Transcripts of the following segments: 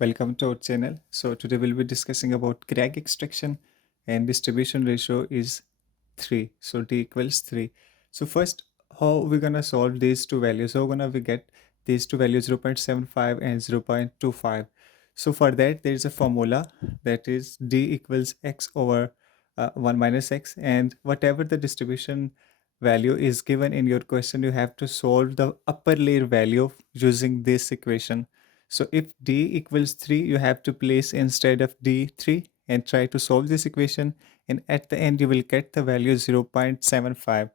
Welcome to our channel. So today we'll be discussing about crack extraction and distribution ratio is 3. So D equals 3. So first, how we're gonna solve these two values? How gonna we get these two values 0.75 and 0.25? So for that, there is a formula that is D equals x over 1 minus x, and whatever the distribution value is given in your question, you have to solve the upper layer value using this equation. So if D equals 3, you have to place instead of D 3 and try to solve this equation. And at the end, you will get the value 0.75.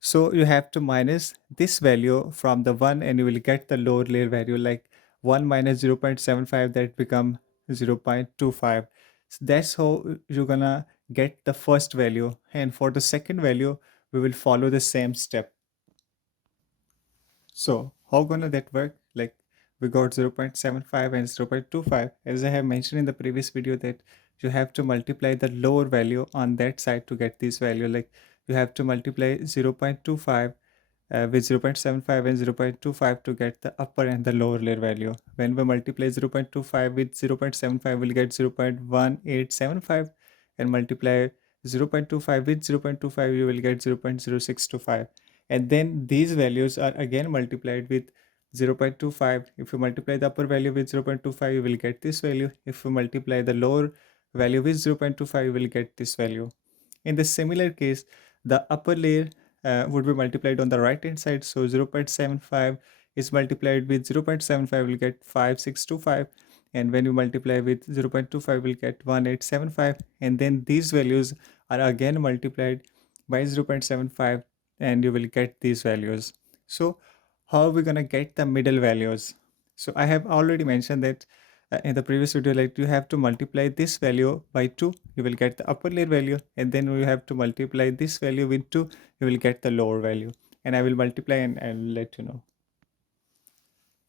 So you have to minus this value from the 1 and you will get the lower layer value like 1 minus 0.75, that become 0.25. So that's how you're gonna get the first value. And for the second value, we will follow the same step. So how gonna that work? Like we got 0.75 and 0.25. As I have mentioned in the previous video that you have to multiply the lower value on that side to get this value. Like you have to multiply 0.25 with 0.75 and 0.25 to get the upper and the lower layer value. When we multiply 0.25 with 0.75, we'll get 0.1875, and multiply 0.25 with 0.25, you will get 0.0625. And then these values are again multiplied with 0.25. If you multiply the upper value with 0.25, you will get this value. If you multiply the lower value with 0.25, you will get this value. In the similar case, the upper layer would be multiplied on the right hand side. So 0.75 is multiplied with 0.75, will get 5625. And when you multiply with 0.25, we'll get 1875. And then these values are again multiplied by 0.75 and you will get these values. So how are we going to get the middle values? So I have already mentioned that in the previous video, like you have to multiply this value by 2, you will get the upper layer value, and then you have to multiply this value with 2, you will get the lower value. And I will multiply and I'll let you know.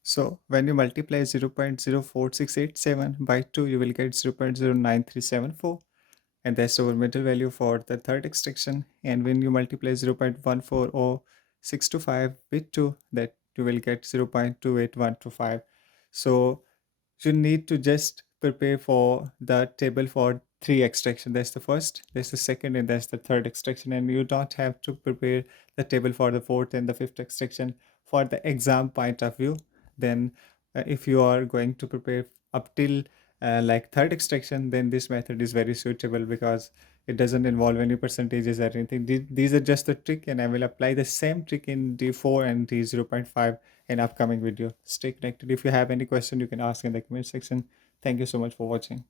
So when you multiply 0.04687 by 2, you will get 0.09374, and that's our middle value for the third extraction. And when you multiply 0.14065 with 2, that you will get 0.28125. So you need to just prepare for the table for three extraction. That's the first, that's the second, and that's the third extraction. And you don't have to prepare the table for the fourth and the fifth extraction for the exam point of view. Then if you are going to prepare up till like third extraction, then this method is very suitable because it doesn't involve any percentages or anything. These are just the trick, and I will apply the same trick in D4 and D0.5 in upcoming video. Stay connected. If you have any question, you can ask in the comment section. Thank you so much for watching.